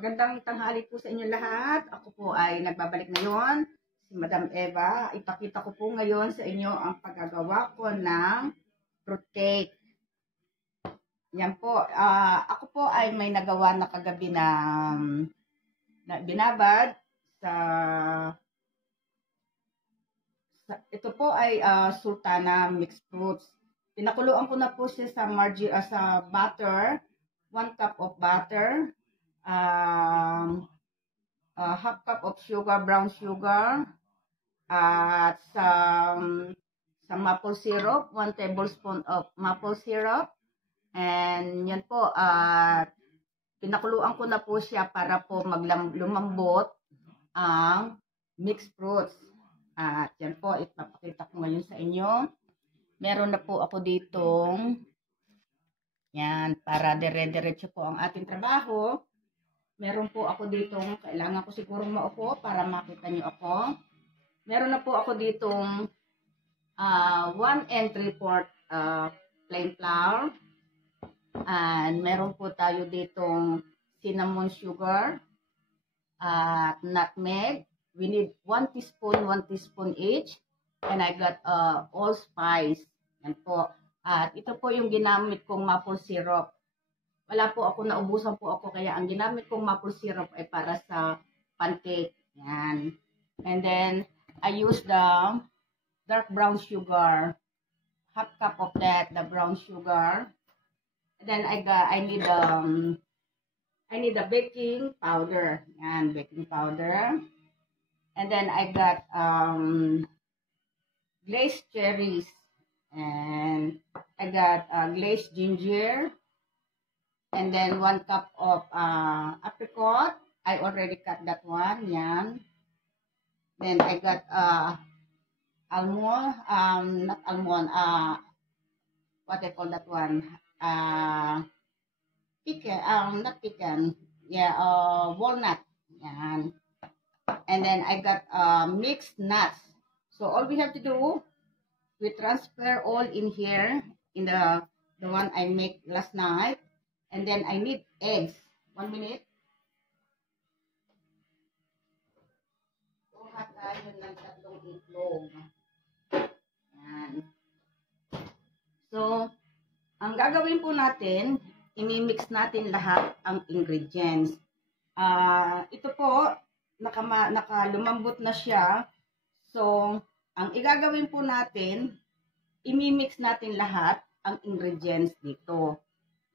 Magandang tanghali po sa inyo lahat. Ako po ay nagbabalik ngayon, si Madam Eva. Ipakita ko po ngayon sa inyo ang paggagawa ko ng fruit cake. Yan po. Ako po ay may nagawa na kagabi na binabad sa ito po ay sultana mixed fruits. Pinakuluan ko na po siya sa sa butter, 1 cup of butter, half cup of sugar, brown sugar, at sa maple syrup, 1 tablespoon of maple syrup. And yan po, pinakuluan ko na po siya para po lumambot ang mixed fruits. At yan po, ipapakita ko ngayon sa inyo. Meron na po ako ditong, yan, para dire-diretso po ang ating trabaho. Meron po ako ditong, kailangan ko siguro maupo para makita nyo ako. Meron na po ako ditong 1 3/4 plain flour. And meron po tayo ditong cinnamon sugar at nutmeg. We need 1 teaspoon each. And I got allspice. Yan po. At ito po yung ginamit kong maple syrup. Wala po ako, naubusan po ako. Kaya ang ginamit kong maple syrup ay para sa pancake. Yan. And then, I use the dark brown sugar. Half cup of that, the brown sugar. And then, I need the baking powder. Yan, baking powder. And then, I got glazed cherries. And I got glazed ginger. And then 1 cup of apricot. I already cut that one. Yan. Then I got almond. Not almond. What I call that one? Pecan. Not pecan. Yeah. Walnut. Yan. And then I got mixed nuts. So all we have to do, we transfer all in here in the one I make last night. And then I need eggs. 1 minute. Kuha tayo ng 3 itlog. Yan. So, ang gagawin po natin, imimix natin lahat ang ingredients. Ito po, nakalumambot na siya. So, ang igagawin po natin, imimix natin lahat ang ingredients dito.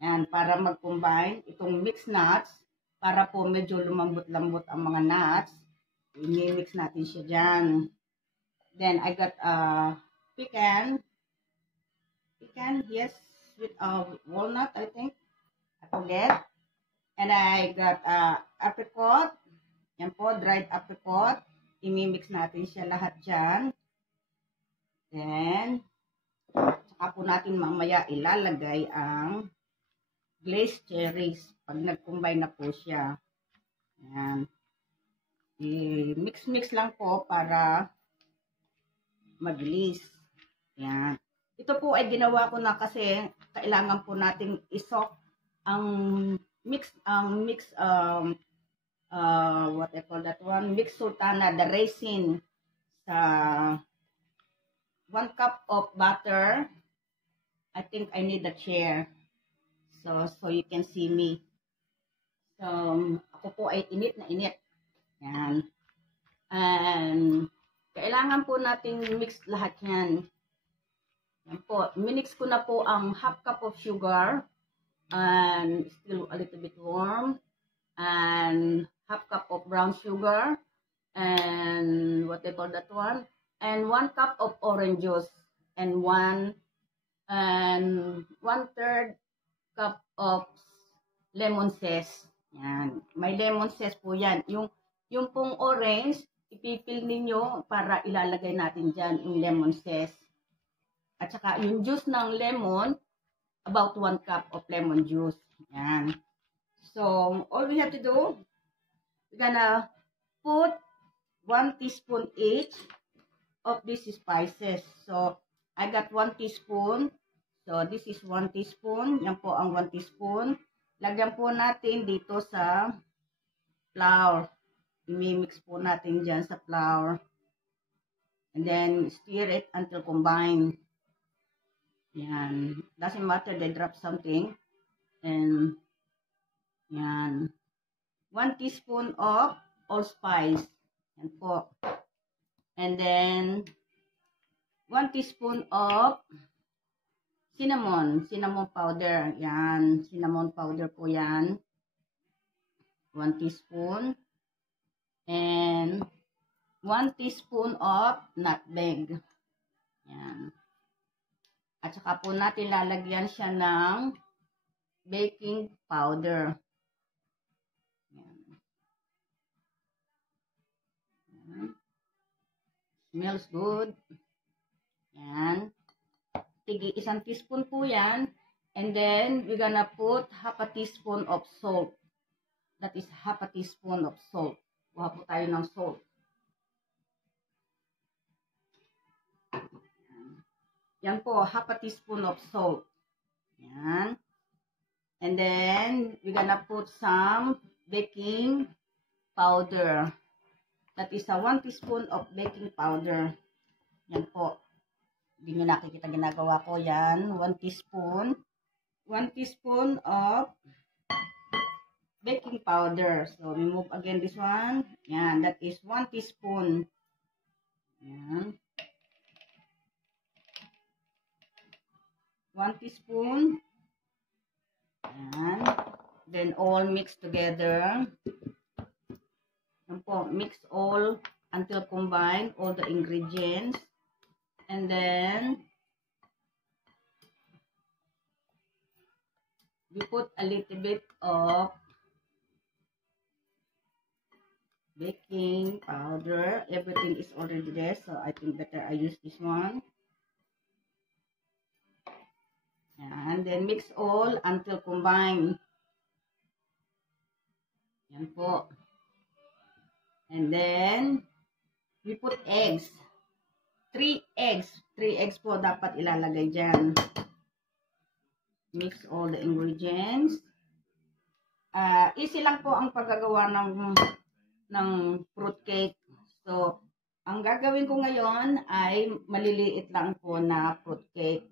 Yan, para mag-combine itong mixed nuts, para po medyo lumambot-lambot ang mga nuts. I-mix natin siya dyan. Then, I got pecan. Pecan, yes, with walnut, I think. I forget. And I got apricot. Yan po, dried apricot. I-mix natin siya lahat dyan. Then, saka po natin mamaya ilalagay ang glazed cherries. Pag nag-combine na po siya. Ayan. I-mix-mix lang po para mabilis. Ayan. Ito po ay ginawa ko na kasi kailangan po nating isok ang mix what I call that one, mixed sultana, the raisin sa 1 cup of butter. I think I need a chair. So you can see me. So, ako po ay init na init. Yan. And, kailangan po nating mix lahat yan. Yan po. Minix ko na po ang half cup of sugar. And, still a little bit warm. And, half cup of brown sugar. And, what they call that one? And 1 cup of orange juice. And 1/3 cup of lemon zest. Yan. May lemon zest po yan. Yung pong orange, ipipil ninyo para ilalagay natin dyan yung lemon zest. At saka yung juice ng lemon, about 1 cup of lemon juice. Yan. So, all we have to do, we're gonna put 1 teaspoon each of these spices. So, I got 1 teaspoon. So, this is 1 teaspoon. Yan po ang 1 teaspoon. Lagyan po natin dito sa flour. I-mix po natin dyan sa flour. And then, stir it until combined. Yan. Doesn't matter they drop something. And, yan. 1 teaspoon of allspice. Yan po. And then, 1 teaspoon of cinnamon powder. Yan. Cinnamon powder po yan. 1 teaspoon. And 1 teaspoon of nutmeg. Yan. At saka po natin lalagyan siya ng baking powder. Yan. Yan. Smells good. Yan. Tigi 1 teaspoon po yan. And then, we're gonna put half a teaspoon of salt. That is half a teaspoon of salt. Kuha po tayo ng salt. Yan po, half a teaspoon of salt. Yan. And then, we're gonna put some baking powder. That is a 1 teaspoon of baking powder. Yan po. Hindi nyo nakikita ginagawa ko. Yan, 1 teaspoon. 1 teaspoon of baking powder. So, remove again this one. Yan, that is 1 teaspoon. Yan. 1 teaspoon. Yan. Then, all mixed together. Yan po, mix all until combined all the ingredients. And then, we put a little bit of baking powder. Everything is already there, so I think better I use this one. And then mix all until combined. Yan po. And then we put eggs. 3 eggs. 3 eggs po dapat ilalagay dyan. Mix all the ingredients. Easy lang po ang paggagawa ng fruit cake. So, ang gagawin ko ngayon ay maliliit lang po na fruit cake.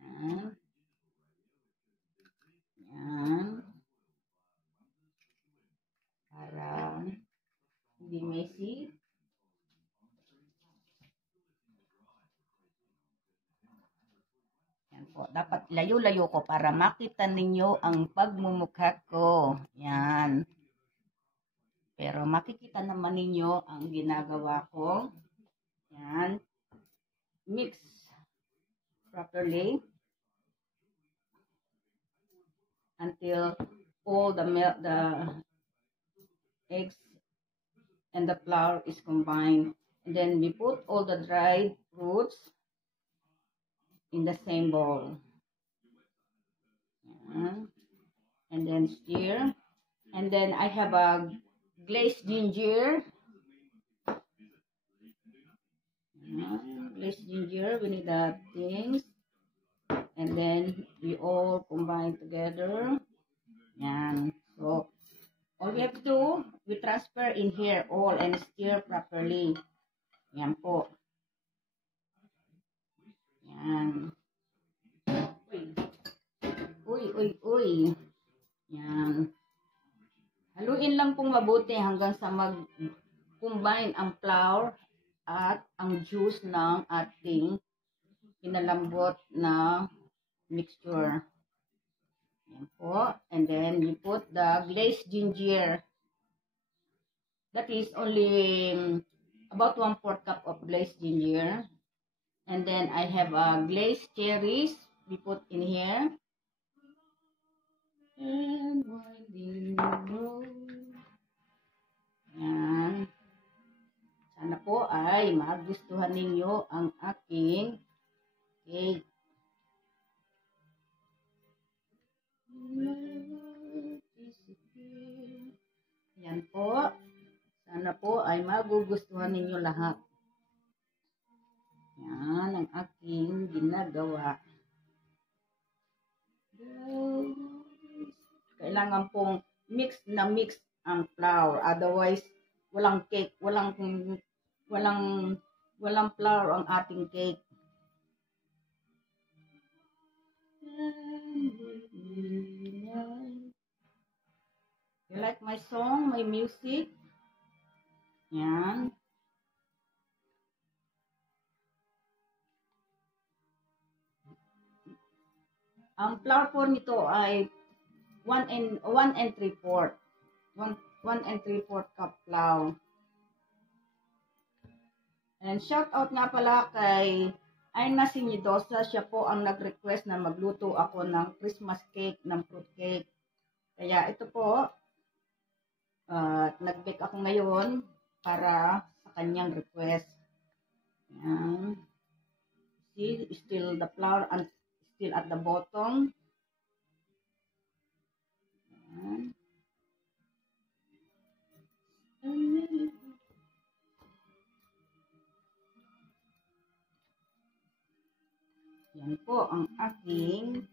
Yan. Yan. Para hindi messy. Yan po. Dapat layo-layo ko para makita ninyo ang pagmumukha ko. Yan. Pero makikita naman ninyo ang ginagawa ko. Yan. Mix properly until all the eggs and the flour is combined. And then we put all the dried fruits in the same bowl. Yan. And then stir. And then I have a glazed ginger. Glazed ginger, we need that things. And then we all combine together. Yan. So, all we have to do, we transfer in here all and stir properly. Yan po. Yan. Uy. Yan. Haluin lang pong mabuti hanggang sa mag-combine ang flour at ang juice ng ating pinalambot na mixture. Yan po. And then, we put the glazed ginger. That is only about 1/4 cup of glazed ginger. And then, I have glazed cherries. We put in here. And winding road. Yan. Sana po ay magustuhan ninyo ang aking cake. Yan po. Sana po ay magugustuhan ninyo lahat. Yan ang aking ginagawa. Kailangan pong mix ang flour. Otherwise, walang cake, walang flour ang ating cake. You like my song, my music? Yan. Ang flour po nito ay 1 and 3/4. 1 and 3/4 cup flour. And shout out nga pala kay Aina Sinidosa. Siya po ang nag-request na magluto ako ng Christmas cake, ng fruit cake. Kaya ito po, nag-bake ako ngayon para sa kanyang request. Yan. See, still the flour and still at the bottom. Yan. Yan po ang aking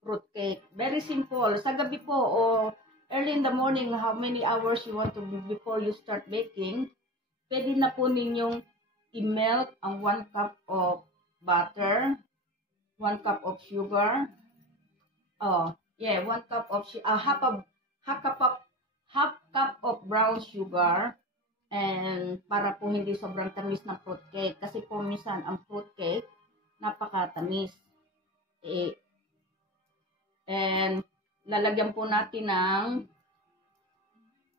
fruit cake. Very simple. Sa gabi po o early in the morning, how many hours you want to before you start baking, pwede na po ninyong i-melt ang 1 cup of butter, 1 cup of sugar. Oh, yeah, 1 cup of half cup of brown sugar. And para po hindi sobrang tamis ng fruit cake. Kasi po minsan ang fruit cake, napakatamis. And lalagyan po natin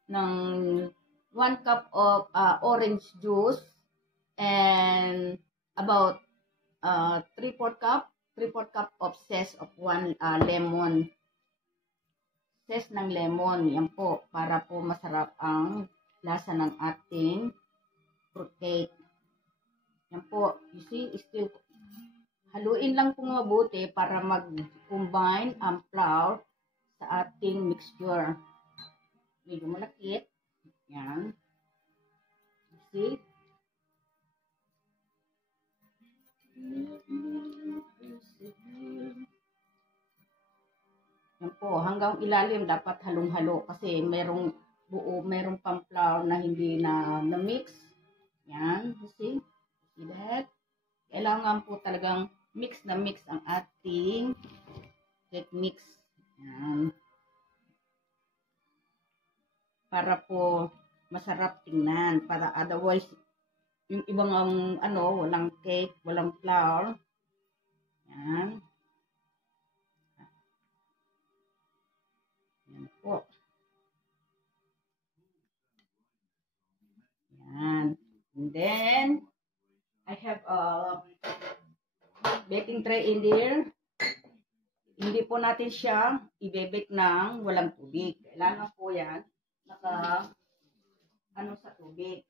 ng 1 cup of orange juice and about 3/4 cup of zest of 1 lemon. Zest ng lemon, yan po, para po masarap ang lasa ng ating fruit cake. Yan po, you see, still haluin lang po mabuti para mag-combine ang flour sa ating mixture. Medyo malakit. Yan. You see? Yan po, hanggang ilalim dapat halong-halo kasi merong pang flour na hindi na mix. Yan, you see? See that? Kailangan po talagang mix na mix ang ating cake mix. Yan. Para po masarap tingnan. Para otherwise, yung ibang walang cake, walang flour. Yan. Yan po. Yan. And then, I have a baking tray in there. Hindi po natin siya i-bake ng walang tubig. Kailangan po yan sa tubig.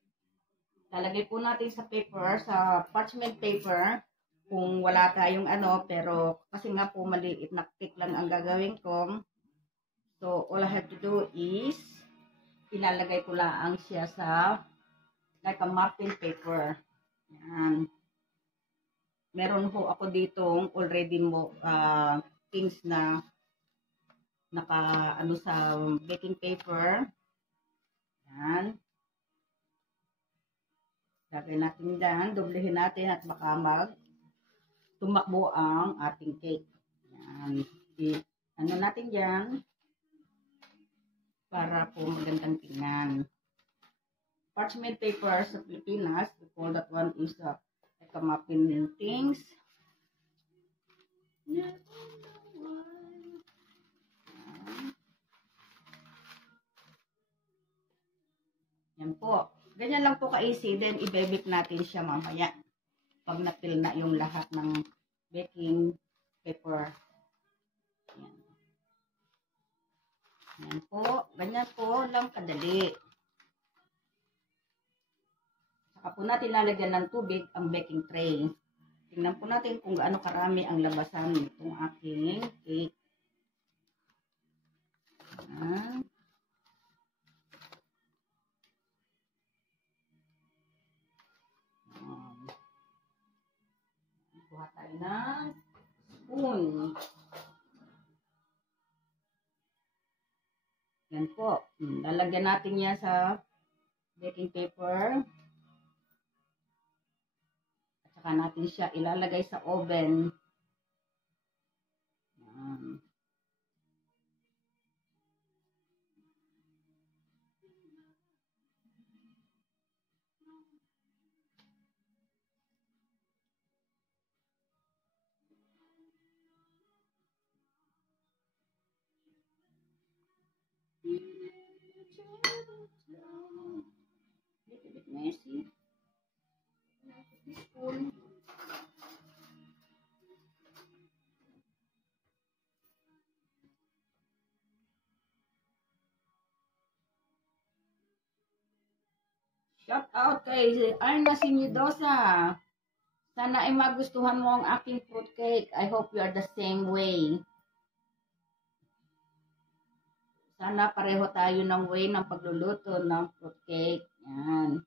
Lalagay po natin sa paper, sa parchment paper, kung wala tayong pero kasi nga po maliit na cake lang ang gagawin ko. So, all I have to do is, ilalagay ko lang siya sa like a muffin paper. Yan. Meron po ako ditong already things na sa baking paper. Yan. Lagay natin dyan, doblehin natin at baka tumakbo ang ating cake. Yan. Natin dyan para po magandang tingnan. Parchment paper sa Pilipinas, we call that one is like a muffin things. Yan po. Ganyan lang po ka-easy. Then, i-bake natin siya mamaya. Pag na-fill na yung lahat ng baking paper. Yan. Yan po. Ganyan po lang kadali. Saka po natin lalagyan ng tubig ang baking tray. Tingnan po natin kung gaano karami ang labasan nitong aking cake. Yan. Kuha tayo ng spoon. Yan po. Lalagyan natin yan sa baking paper. At saka natin siya ilalagay sa oven. Yan. Little bit messy. Spoon. Shout out kay Arna Sinidosa. Sana ay magustuhan mo ang aking fruitcake. I hope you are the same way. Sana pareho tayo ng way ng pagluluto ng fruitcake. Yan.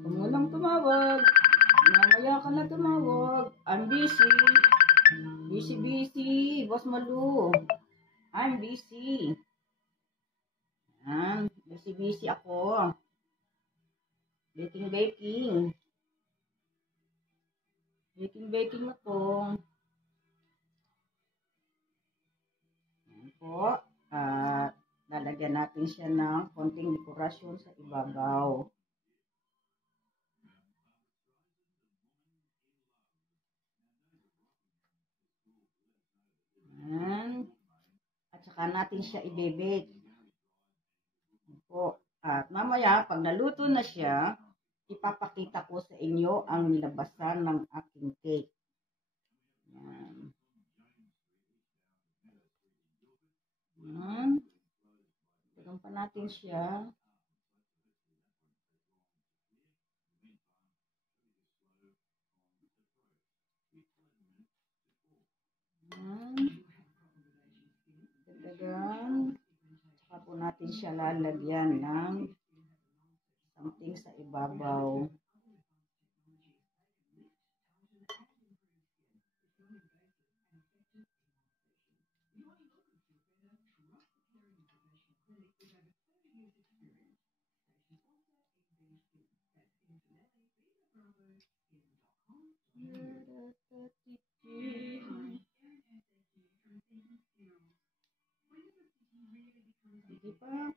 Kung walang tumawag, mamaya ka na tumawag. I'm busy. Busy. Boss Malu. I'm busy. Yan. Busy ako. Baking. Baking ako. Yan po. At lalagyan natin siya ng konting dekorasyon sa ibabaw. Yan. At saka natin siya i-bake. Po. At mamaya, pag naluto na siya, ipapakita ko sa inyo ang nilabasan ng aking cake. Yan. Yan. Tagang pa natin siya. Yan. Tagang. Saka po natin siya lalagyan ng something sa ibabaw.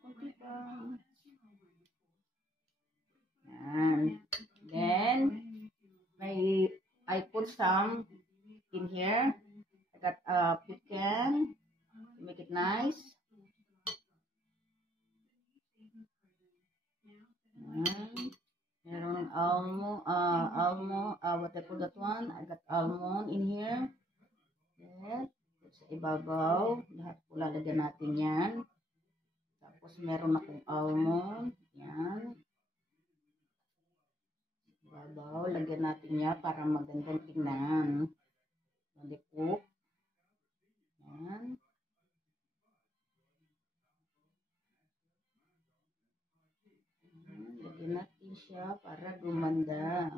Kunti pa. Yan. Then, I put some in here. I got a pecan to make it nice. Meron almond, what I call that one? I got almond in here. Then, sa ibabaw, lahat po lalagyan natin yan. Tapos, meron akong almond. Yan. Ibabaw, lagyan natin niya para magandang tingnan. Malipok. Yan. Lagyan natin siya para gumanda.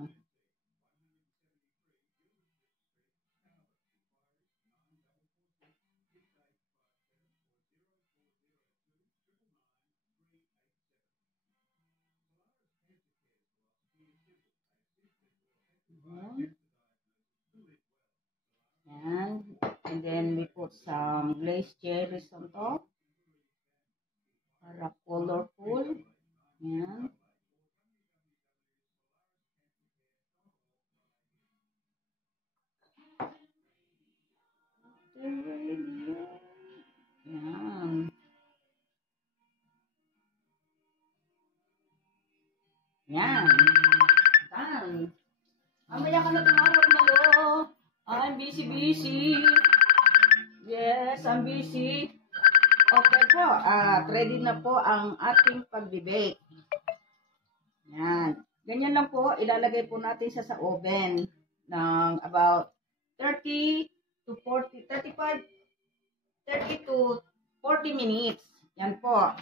Yan. And then we put some glazed cherries on top para colorful. Yan. Yan. Yan. Yan. Mamaya ka na tumawag, Malo. I'm busy. Yes, I'm busy. Okay po. Ready na po ang ating pag-bake. Yan. Ganyan lang po. Ilalagay po natin siya sa oven ng about 30 to 40, 35, 30 to 40 minutes. Yan po.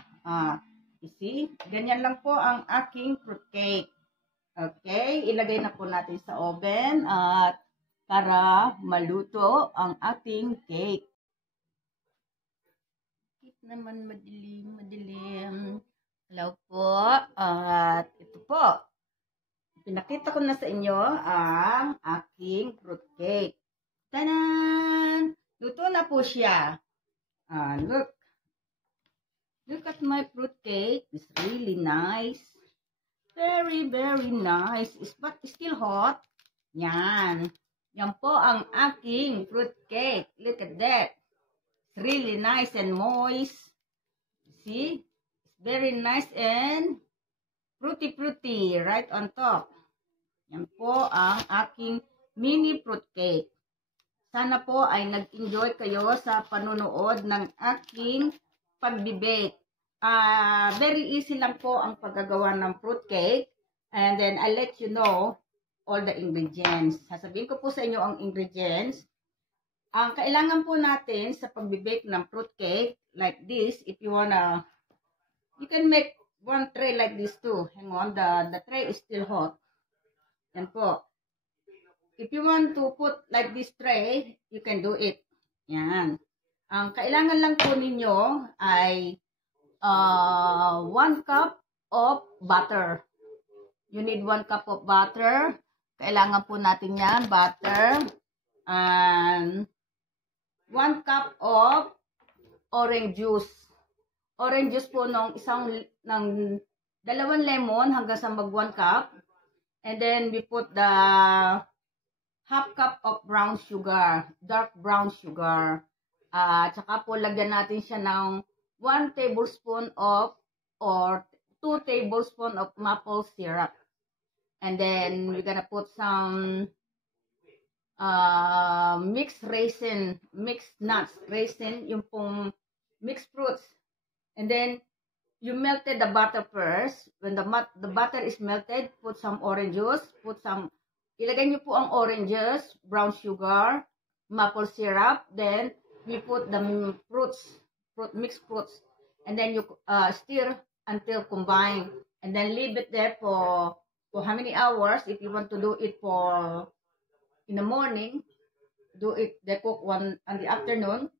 You see? Ganyan lang po ang aking fruitcake. Okay, ilagay na po natin sa oven at para maluto ang ating cake. Cake naman madilim. Hello po. At ito po. Pinakita ko na sa inyo ang aking fruitcake. Tanan! Luto na po siya. Look. Look at my fruitcake. It's really nice. Very nice. But still hot. Yan. Yan po ang aking fruitcake. Look at that. It's really nice and moist. See? It's very nice and fruity right on top. Yan po ang aking mini fruitcake. Sana po ay nag-enjoy kayo sa panunood ng aking pag-bake. Very easy lang po ang paggagawa ng fruitcake. And then, I'll let you know all the ingredients. Sasabihin ko po sa inyo ang ingredients. Ang kailangan po natin sa pag-bake ng fruitcake, like this, if you wanna, you can make one tray like this too. Hang on, the tray is still hot. Yan po. If you want to put like this tray, you can do it. Yan. Ang kailangan lang po ninyo ay 1 cup of butter. You need 1 cup of butter. Kailangan po natin yan, butter. And 1 cup of orange juice. Orange juice po ng dalawang lemon hanggang sa mag 1 cup. And then we put the half cup of brown sugar, dark brown sugar. Tsaka po lagyan natin siya ng 1 tablespoon of or 2 tablespoon of maple syrup. And then we're gonna put some mixed nuts, raisin, yung pong mixed fruits. And then you melted the butter first. When the butter is melted, put some orange juice, ilagay niyo po ang oranges, brown sugar, maple syrup, then we put the mixed fruits, and then you stir until combined, and then leave it there for how many hours. If you want to do it for in the morning, do it cook one in the afternoon.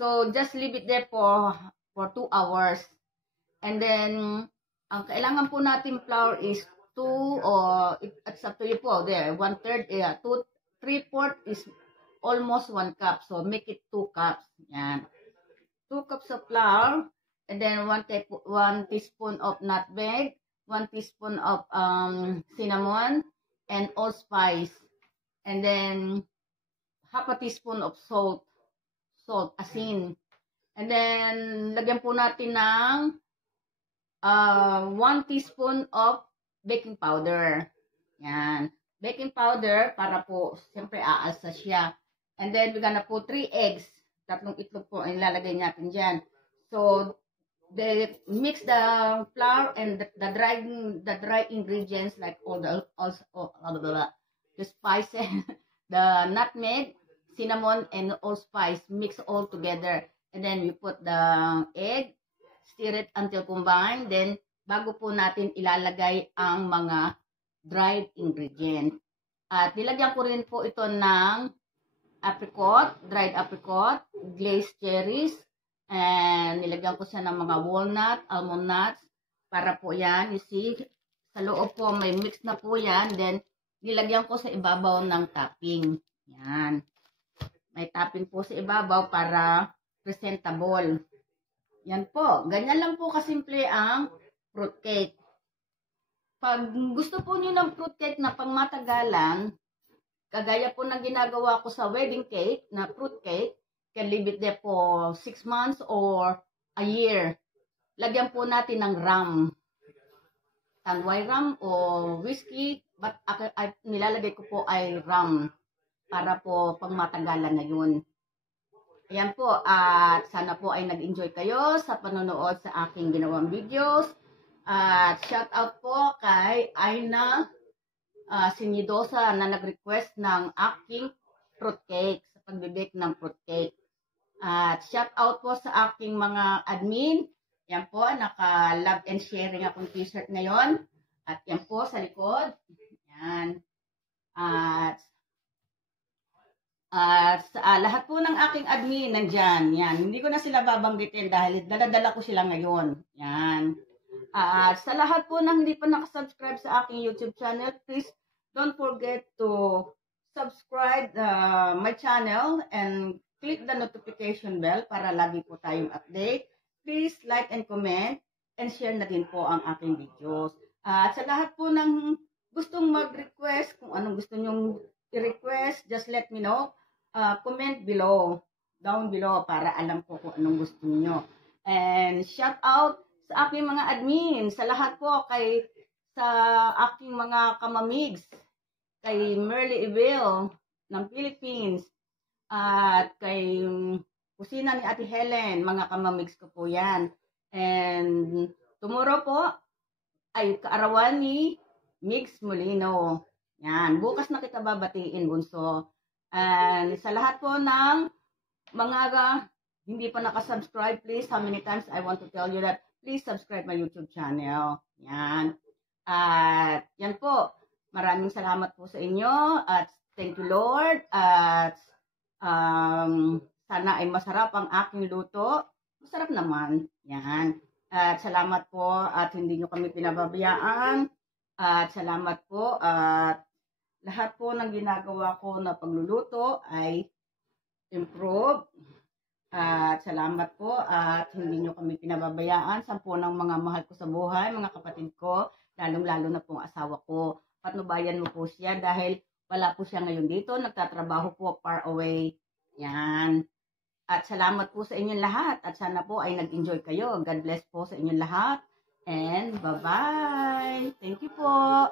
So just leave it there for 2 hours, and then ang kailangan po natin flour is 2 or it's up to you po there 1/3, 3/4 is almost 1 cup, so make it 2 cups. Yan. 2 cups of flour, and then 1 teaspoon of nutmeg, 1 teaspoon of cinnamon, and allspice, and then half a teaspoon of salt, asin. And then, lagyan po natin ng 1 teaspoon of baking powder. Yan. Baking powder para po, siyempre aalsa siya. And then, we're gonna put 3 eggs. 3 itlog po ang ilalagay natin dyan. So, mix the flour and the dry ingredients like all the spices, the nutmeg, cinnamon, and allspice. Mix all together. And then, we put the egg, stir it until combined. Then, bago po natin ilalagay ang mga dried ingredients. At nilagyan ko rin po ito ng dried apricot, glazed cherries, and nilagyan ko siya ng mga walnut, almond nuts, para po yan, you see, sa loob po may mix na po yan, then nilagyan ko sa ibabaw ng topping. Yan. May topping po sa ibabaw para presentable. Yan po. Ganyan lang po kasimple ang fruitcake. Pag gusto po nyo ng fruitcake na pangmatagalan, kagaya po ng ginagawa ko sa wedding cake na fruitcake, can leave it there for 6 months or a year. Lagyan po natin ng ram. Tanduay rum o whiskey, but ay, nilalagay ko po ay rum para po pangmatagalan na yun. Ayan po, at sana po ay nag-enjoy kayo sa panonood sa aking ginawang videos. At shout out po kay Aina Sinidosa na nag-request ng aking fruitcake, sa pagbibake ng fruitcake. At shout out po sa aking mga admin. Yan po, naka-love and sharing akong t-shirt ngayon. At yan po sa likod. Yan. At lahat po ng aking admin nandyan. Yan. Hindi ko na sila babanggitin dahil daladala ko sila ngayon. Yan. At sa lahat po ng hindi pa nakasubscribe sa aking YouTube channel, please don't forget to subscribe my channel and click the notification bell para lagi po tayong update. Please like and comment and share na din po ang aking videos. At sa lahat po ng gustong mag-request, kung anong gusto nyong i-request, just let me know. Comment below, down below para alam ko kung anong gusto niyo. And shout out sa aking mga admin, sa lahat po sa aking mga kamamigs, kay Merly Evil ng Philippines, at kay kusina ni Ate Helen, mga kamamigs ko po yan. And tomorrow po ay kaarawan ni Mix Molino. Yan, bukas na kita babatiin, bunso. And sa lahat po ng mga hindi pa nakasubscribe, please, how many times I want to tell you that, please subscribe my YouTube channel. Yan. At yan po, maraming salamat po sa inyo at thank you Lord. At sana ay masarap ang aking luto. Masarap naman. Yan. At salamat po at hindi nyo kami pinababayaan. At salamat po at lahat po ng ginagawa ko na pagluluto ay improve. At salamat po at hindi nyo kami pinababayaan sa po ng mga mahal ko sa buhay, mga kapatid ko, lalong-lalo na pong asawa ko. Patnubayan mo po siya dahil wala po siya ngayon dito, nagtatrabaho po far away. Yan. At salamat po sa inyong lahat at sana po ay nag-enjoy kayo. God bless po sa inyong lahat and bye-bye. Thank you po.